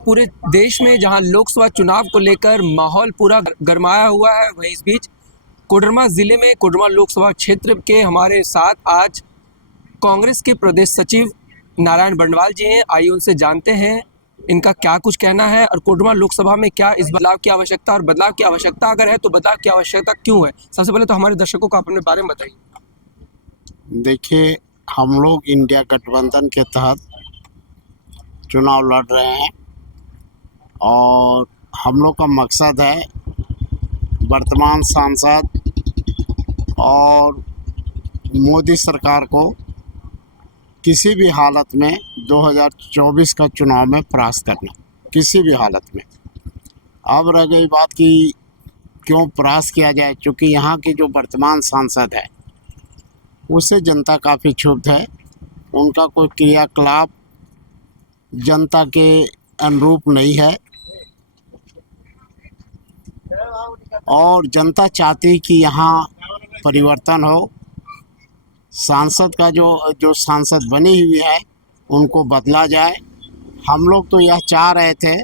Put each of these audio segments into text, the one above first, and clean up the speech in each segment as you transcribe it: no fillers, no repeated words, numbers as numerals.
पूरे देश में जहां लोकसभा चुनाव को लेकर माहौल पूरा गरमाया हुआ है, वहीं इस बीच कोडरमा जिले में कोडरमा लोकसभा क्षेत्र के हमारे साथ आज कांग्रेस के प्रदेश सचिव नारायण बंडवाल जी हैं। आइए उनसे जानते हैं इनका क्या कुछ कहना है और कोडरमा लोकसभा में क्या इस बदलाव की आवश्यकता, और बदलाव की आवश्यकता अगर है तो बदलाव की आवश्यकता क्यों है। सबसे पहले तो हमारे दर्शकों को अपने बारे में बताइए। देखिए, हम लोग इंडिया गठबंधन के तहत चुनाव लड़ रहे हैं और हम लोग का मकसद है वर्तमान सांसद और मोदी सरकार को किसी भी हालत में 2024 का चुनाव में परास्त करना, किसी भी हालत में। अब रह गई बात कि क्यों परास्त किया जाए, क्योंकि यहाँ के जो वर्तमान सांसद है उससे जनता काफ़ी क्षुब्ध है। उनका कोई क्रियाकलाप जनता के अनुरूप नहीं है और जनता चाहती कि यहाँ परिवर्तन हो। सांसद का जो सांसद बनी हुई है उनको बदला जाए। हम लोग तो यह चाह रहे थे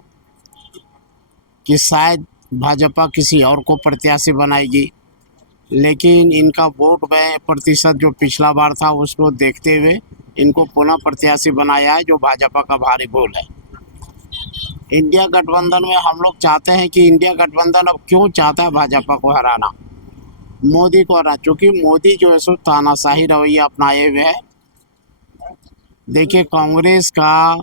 कि शायद भाजपा किसी और को प्रत्याशी बनाएगी, लेकिन इनका वोट प्रतिशत जो पिछला बार था उसको देखते हुए इनको पुनः प्रत्याशी बनाया है, जो भाजपा का भारी बोल है। इंडिया गठबंधन में हम लोग चाहते हैं कि इंडिया गठबंधन अब क्यों चाहता है भाजपा को हराना, मोदी को हराना, क्योंकि मोदी जो है सो तानाशाही रवैया अपनाए हुए है। देखिए, कांग्रेस का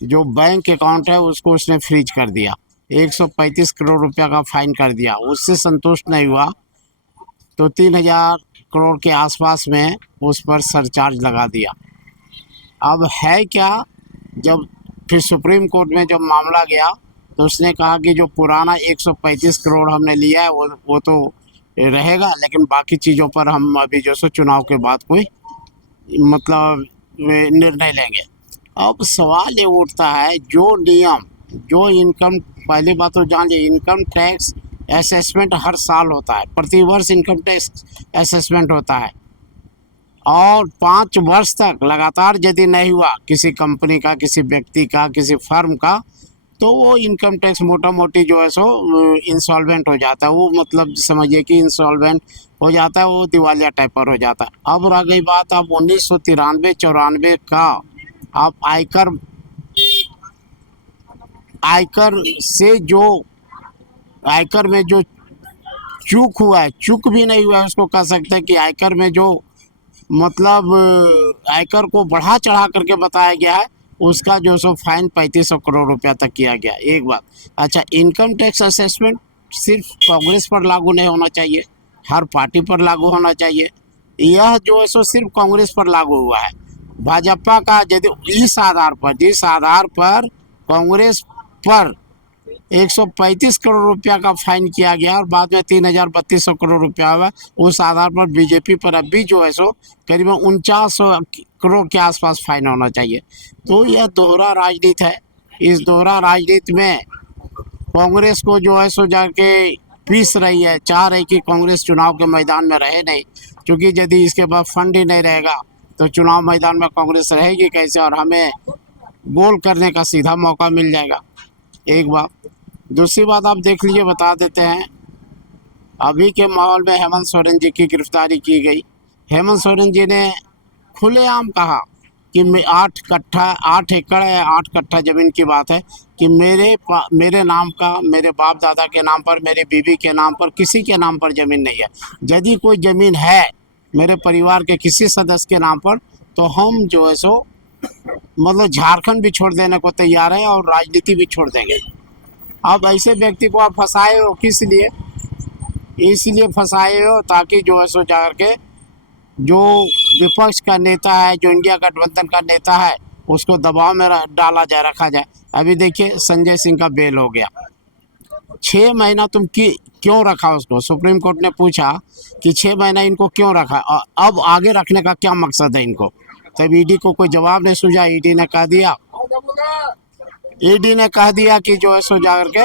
जो बैंक अकाउंट है उसको उसने फ्रीज कर दिया, 135 करोड़ रुपया का फाइन कर दिया। उससे संतुष्ट नहीं हुआ तो 3000 करोड़ के आसपास में उस पर सरचार्ज लगा दिया। अब है क्या, जब फिर सुप्रीम कोर्ट में जब मामला गया तो उसने कहा कि जो पुराना 135 करोड़ हमने लिया है वो तो रहेगा, लेकिन बाकी चीज़ों पर हम अभी जो सो चुनाव के बाद कोई मतलब निर्णय लेंगे। अब सवाल ये उठता है, जो नियम, जो इनकम, पहली बात तो जान लीजिए, इनकम टैक्स असेसमेंट हर साल होता है, प्रतिवर्ष इनकम टैक्स असेसमेंट होता है और 5 वर्ष तक लगातार यदि नहीं हुआ किसी कंपनी का, किसी व्यक्ति का, किसी फर्म का, तो वो इनकम टैक्स मोटा मोटी जो है सो इंसॉल्वेंट हो जाता है। वो मतलब समझिए कि इंसॉल्वेंट हो जाता है, वो दिवालिया टाइप पर हो जाता है। अब रह गई बात, अब 1993-94 का आप आयकर से जो आयकर में जो चूक हुआ है, चूक भी नहीं हुआ है उसको कह सकते हैं कि आयकर में जो मतलब आयकर को बढ़ा चढ़ा करके बताया गया है, उसका जो सो फाइन 3500 करोड़ रुपया तक किया गया। एक बात। अच्छा, इनकम टैक्स असेसमेंट सिर्फ कांग्रेस पर लागू नहीं होना चाहिए, हर पार्टी पर लागू होना चाहिए। यह जो है सो सिर्फ कांग्रेस पर लागू हुआ है। भाजपा का यदि जिस आधार पर कांग्रेस पर 135 करोड़ रुपया का फाइन किया गया और बाद में 3200 करोड़ रुपया हुआ, उस आधार पर बीजेपी पर अब भी जो है सो करीबन 4900 करोड़ के आसपास फाइन होना चाहिए। तो यह दोहरा राजनीति है। इस दोहरा राजनीति में कांग्रेस को जो है सो जाके पीस रही है, चाह रही कि कांग्रेस चुनाव के मैदान में रहे नहीं, क्योंकि यदि इसके बाद फंड ही नहीं रहेगा तो चुनाव मैदान में कांग्रेस रहेगी कैसे, और हमें गोल करने का सीधा मौका मिल जाएगा। एक बात। दूसरी बात आप देख लीजिए, बता देते हैं, अभी के माहौल में हेमंत सोरेन जी की गिरफ्तारी की गई। हेमंत सोरेन जी ने खुलेआम कहा कि मैं 8 एकड़ है, 8 कट्ठा ज़मीन की बात है कि मेरे नाम का, मेरे बाप दादा के नाम पर, मेरे बीवी के नाम पर, किसी के नाम पर ज़मीन नहीं है। यदि कोई ज़मीन है मेरे परिवार के किसी सदस्य के नाम पर, तो हम जो है सो मतलब झारखंड भी छोड़ देने को तैयार है और राजनीति भी छोड़ देंगे। अब ऐसे व्यक्ति को आप फंसाए हो, किस लिए? इसलिए फंसाए हो ताकि जो है सो जा करके जो विपक्ष का नेता है, जो इंडिया गठबंधन का नेता है, उसको दबाव में डाला जाए, रखा जाए। अभी देखिए, संजय सिंह का बेल हो गया। 6 महीना तुम क्यों रखा उसको? सुप्रीम कोर्ट ने पूछा कि 6 महीना इनको क्यों रखा, और अब आगे रखने का क्या मकसद है इनको? तब ईडी को कोई जवाब नहीं सूझा। ईडी ने कह दिया कि जो है सो जाकर के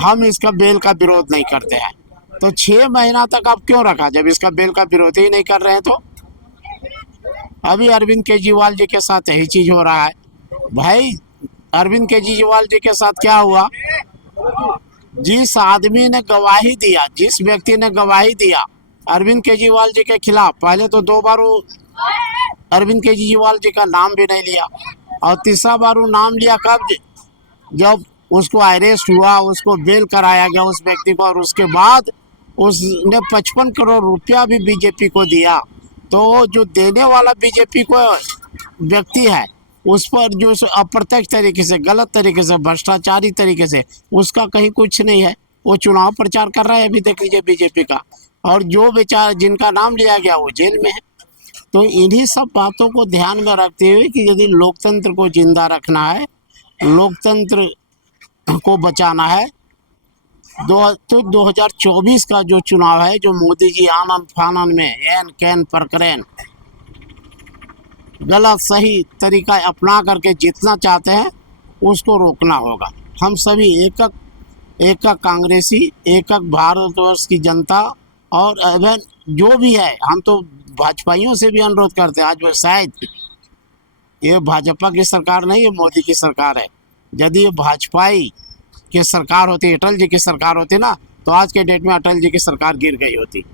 हम इसका बेल का विरोध नहीं करते हैं। तो 6 महीना तक आप क्यों रखा जब इसका बेल का विरोध ही नहीं कर रहे हैं? तो अभी अरविंद केजरीवाल जी के साथ यही चीज हो रहा है। भाई अरविंद केजरीवाल जी के साथ क्या हुआ, जिस आदमी ने गवाही दिया, जिस व्यक्ति ने गवाही दिया अरविंद केजरीवाल जी के खिलाफ, पहले तो 2 बार वो अरविंद केजरीवाल जी का नाम भी नहीं लिया, और तीसरा बार वो नाम लिया कब, जब उसको अरेस्ट हुआ, उसको बेल कराया गया उस व्यक्ति को, और उसके बाद उसने 55 करोड़ रुपया भी बीजेपी को दिया। तो जो देने वाला बीजेपी को व्यक्ति है, उस पर जो अप्रत्यक्ष तरीके से, गलत तरीके से, भ्रष्टाचारी तरीके से उसका कहीं कुछ नहीं है। वो चुनाव प्रचार कर रहा है, अभी देख लीजिए बीजेपी का, और जो बेचारे जिनका नाम लिया गया वो जेल में है। तो इन्हीं सब बातों को ध्यान में रखते हुए कि यदि लोकतंत्र को जिंदा रखना है, लोकतंत्र को बचाना है, तो 2024 का जो चुनाव है, जो मोदी जी आनन फानन में एन कैन प्रकरण गलत सही तरीका अपना करके जीतना चाहते हैं, उसको रोकना होगा। हम सभी एक कांग्रेसी, एक भारतवर्ष की जनता, और इवन जो भी है, हम तो भाजपाइयों से भी अनुरोध करते हैं। आज वो शायद ये भाजपा की सरकार नहीं, ये मोदी की सरकार है। यदि ये भाजपाई की सरकार होती, अटल जी की सरकार होती ना, तो आज के डेट में अटल जी की सरकार गिर गई होती।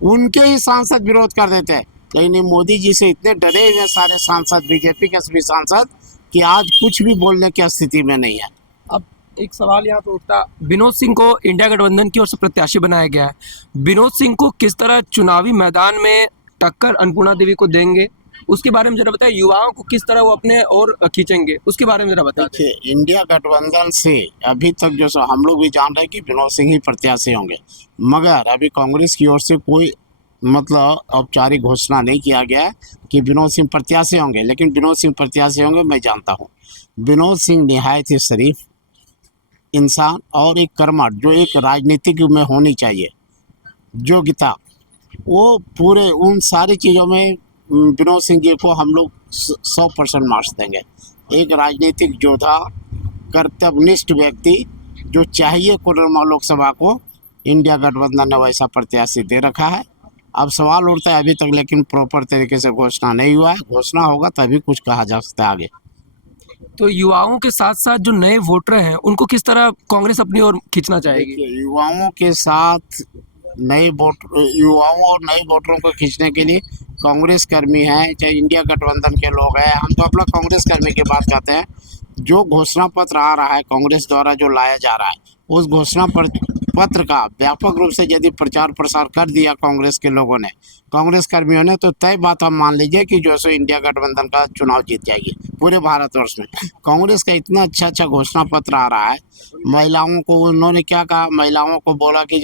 उनके ही सांसद विरोध कर देते हैं, लेकिन ये मोदी जी से इतने डरे हुए सारे सांसद, बीजेपी के सभी सांसद, कि आज कुछ भी बोलने की स्थिति में नहीं है। अब एक सवाल यहाँ पे उठता, विनोद सिंह को इंडिया गठबंधन की ओर से प्रत्याशी बनाया गया है। विनोद सिंह को किस तरह चुनावी मैदान में टक्कर अन्नपूर्णा देवी को देंगे, उसके बारे में जरा बताएं। युवाओं को किस तरह वो अपने और खींचेंगे, उसके बारे में जरा बताएं। देखिए, इंडिया गठबंधन से अभी तक जो सो हम लोग भी जान रहे हैं कि विनोद सिंह ही प्रत्याशी होंगे, मगर अभी कांग्रेस की ओर से कोई मतलब औपचारिक घोषणा नहीं किया गया है कि विनोद सिंह प्रत्याशी होंगे। लेकिन विनोद सिंह प्रत्याशी होंगे, मैं जानता हूँ। विनोद सिंह निहायत ही शरीफ इंसान और एक कर्मठ, जो एक राजनीतिक में होनी चाहिए योग्यता, वो पूरे उन सारी चीज़ों में विनोद सिंह जी को हम लोग 100% मार्क्स देंगे। एक राजनीतिक योद्धा, कर्तव्यनिष्ठ व्यक्ति, जो चाहिए कोडरमा लोकसभा को, इंडिया गठबंधन ने वैसा प्रत्याशी दे रखा है। अब सवाल उठता है अभी तक, लेकिन प्रॉपर तरीके से घोषणा नहीं हुआ है। घोषणा होगा तभी कुछ कहा जा सकता है आगे। तो युवाओं के साथ साथ जो नए वोटर हैं, उनको किस तरह कांग्रेस अपनी ओर खींचना चाहेगी? देखिए, युवाओं के साथ युवाओं और नए वोटरों को खींचने के लिए कांग्रेस कर्मी हैं, चाहे इंडिया गठबंधन के लोग हैं, हम तो अपना कांग्रेस कर्मी की बात करते हैं। जो घोषणा पत्र आ रहा है कांग्रेस द्वारा, जो लाया जा रहा है, उस घोषणा पत्र का व्यापक रूप से यदि प्रचार प्रसार कर दिया कांग्रेस के लोगों ने, कांग्रेस कर्मियों ने, तो तय बात आप मान लीजिए कि जो सो इंडिया गठबंधन का चुनाव जीत जाएगी पूरे भारतवर्ष में। कांग्रेस का इतना अच्छा घोषणा पत्र आ रहा है। महिलाओं को उन्होंने क्या कहा, महिलाओं को बोला कि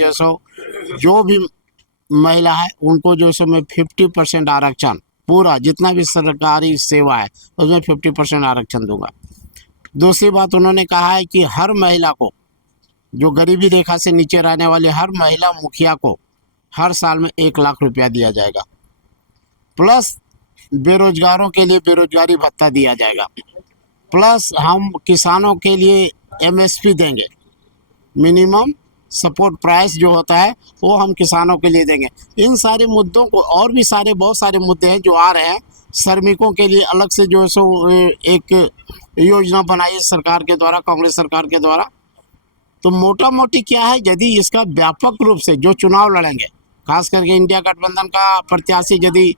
जो भी महिला है उनको जो सो मैं 50% आरक्षण, पूरा जितना भी सरकारी सेवा है उसमें 50% आरक्षण दूंगा। दूसरी बात उन्होंने कहा है कि हर महिला को, जो गरीबी रेखा से नीचे रहने वाली हर महिला मुखिया को हर साल में 1 लाख रुपया दिया जाएगा, प्लस बेरोजगारों के लिए बेरोजगारी भत्ता दिया जाएगा, प्लस हम किसानों के लिए MSP देंगे, मिनिमम सपोर्ट प्राइस जो होता है वो हम किसानों के लिए देंगे। इन सारे मुद्दों को, और भी बहुत सारे मुद्दे हैं जो आ रहे हैं। श्रमिकों के लिए अलग से जो सो एक योजना बनाई सरकार के द्वारा, कांग्रेस सरकार के द्वारा। तो मोटा मोटी क्या है, यदि इसका व्यापक रूप से जो चुनाव लड़ेंगे, खास करके इंडिया गठबंधन का प्रत्याशी यदि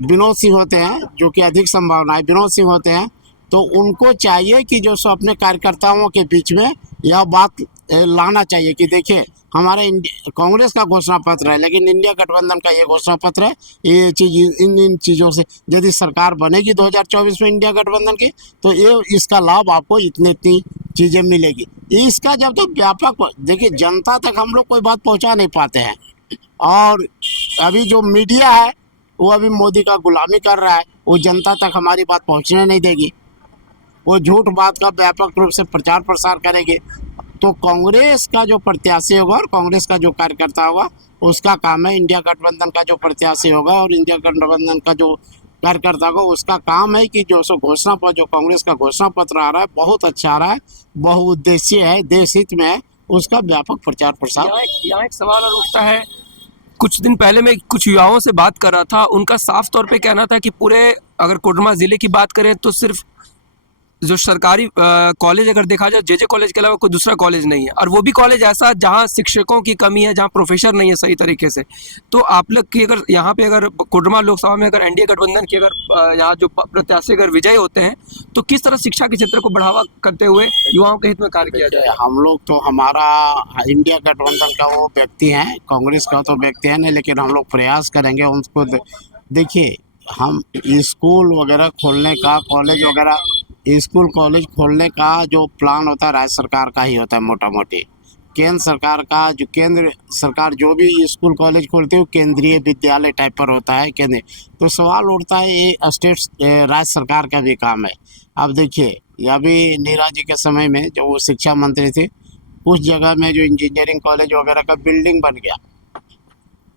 विनोद सिंह होते हैं, जो कि अधिक संभावना है विनोद सिंह होते हैं, तो उनको चाहिए कि जो सो अपने कार्यकर्ताओं के बीच में यह बात लाना चाहिए कि देखिए, हमारे कांग्रेस का घोषणा पत्र है, लेकिन इंडिया गठबंधन का ये घोषणा पत्र है। ये चीज इन चीज़ों से यदि सरकार बनेगी 2024 में इंडिया गठबंधन की, तो ये इसका लाभ आपको इतनी चीज़ें मिलेगी। इसका जब तक व्यापक, देखिए, जनता तक हम लोग कोई बात पहुंचा नहीं पाते हैं, और अभी जो मीडिया है वो अभी मोदी का गुलामी कर रहा है, वो जनता तक हमारी बात पहुंचने नहीं देगी, वो झूठ बात का व्यापक रूप से प्रचार प्रसार करेंगे। तो कांग्रेस का जो प्रत्याशी होगा और कांग्रेस का जो कार्यकर्ता होगा, उसका काम है, इंडिया गठबंधन का जो प्रत्याशी होगा और इंडिया गठबंधन का जो कार्यकर्ता होगा, उसका काम है कि जो सो घोषणा पत्र, जो कांग्रेस का घोषणा पत्र आ रहा है, बहुत अच्छा आ रहा है, बहुउद्देशीय है, देश हित में है, उसका व्यापक प्रचार प्रसार। यहाँ एक सवाल और उठता है, कुछ दिन पहले मैं कुछ युवाओं से बात कर रहा था, उनका साफ तौर पे कहना था कि पूरे, अगर कोडरमा ज़िले की बात करें तो सिर्फ जो सरकारी कॉलेज अगर देखा जाए, जे कॉलेज के अलावा कोई दूसरा कॉलेज नहीं है, और वो भी कॉलेज ऐसा जहाँ शिक्षकों की कमी है, जहाँ प्रोफेसर नहीं है सही तरीके से। तो आप लोग की अगर यहाँ पे अगर कोडरमा लोकसभा में अगर एनडीए गठबंधन की अगर यहाँ जो प्रत्याशी अगर विजयी होते हैं, तो किस तरह शिक्षा के क्षेत्र को बढ़ावा करते हुए युवाओं के हित में कार्य किया जाए? हम लोग तो हमारा इंडिया गठबंधन का वो व्यक्ति है, कांग्रेस का तो व्यक्ति है नहीं, लेकिन हम लोग प्रयास करेंगे उनको। देखिए, हम स्कूल वगैरह खोलने का, कॉलेज वगैरह, स्कूल कॉलेज खोलने का जो प्लान होता है राज्य सरकार का ही होता है मोटा मोटी। केंद्र सरकार का, जो केंद्र सरकार जो भी स्कूल कॉलेज खोलती है वो केंद्रीय विद्यालय टाइप पर होता है केंद्र। तो सवाल उठता है ये स्टेट राज्य सरकार का भी काम है। अब देखिए, अभी नीरा जी के समय में जब वो शिक्षा मंत्री थे, उस जगह में जो इंजीनियरिंग कॉलेज वगैरह का बिल्डिंग बन गया।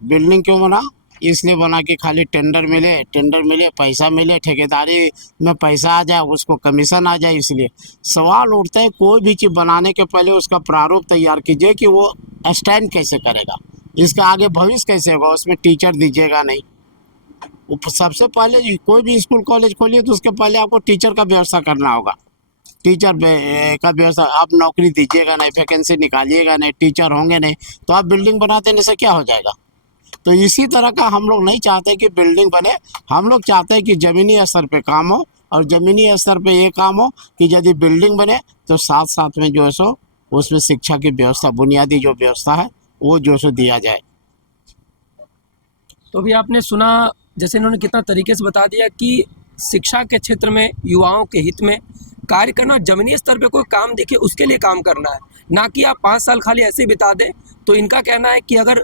बिल्डिंग क्यों बना? इसलिए बना कि खाली टेंडर मिले, पैसा मिले, ठेकेदारी में पैसा आ जाए, उसको कमीशन आ जाए। इसलिए सवाल उठता है, कोई भी चीज़ बनाने के पहले उसका प्रारूप तैयार कीजिए कि वो स्टैंड कैसे करेगा, इसका आगे भविष्य कैसे होगा। उसमें टीचर दीजिएगा नहीं। सबसे पहले कोई भी स्कूल कॉलेज खोलिए तो उसके पहले आपको टीचर का व्यवस्था करना होगा। टीचर का व्यवस्था, आप नौकरी दीजिएगा नहीं, वैकेंसी निकालिएगा नहीं, टीचर होंगे नहीं, तो आप बिल्डिंग बना देने से क्या हो जाएगा? तो इसी तरह का हम लोग नहीं चाहते कि बिल्डिंग बने। हम लोग चाहते हैं कि ज़मीनी स्तर पे काम हो, और ज़मीनी स्तर पे ये काम हो कि यदि बिल्डिंग बने तो साथ साथ में जो है सो उसमें शिक्षा की व्यवस्था, बुनियादी जो व्यवस्था है वो जो सो दिया जाए। तो अभी आपने सुना जैसे इन्होंने कितना तरीके से बता दिया कि शिक्षा के क्षेत्र में युवाओं के हित में कार्य करना, जमीनी स्तर पे कोई काम दिखे उसके लिए काम करना है, ना कि आप 5 साल खाली ऐसे ही बिता दें। तो इनका कहना है कि अगर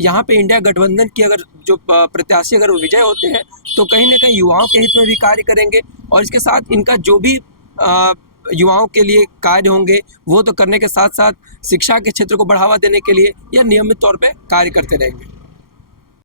यहाँ पे इंडिया गठबंधन की अगर जो प्रत्याशी अगर वो विजय होते हैं, तो कहीं ना कहीं युवाओं के हित में भी कार्य करेंगे, और इसके साथ इनका जो भी युवाओं के लिए कार्य होंगे वो तो करने के साथ साथ शिक्षा के क्षेत्र को बढ़ावा देने के लिए यह नियमित तौर पे कार्य करते रहेंगे।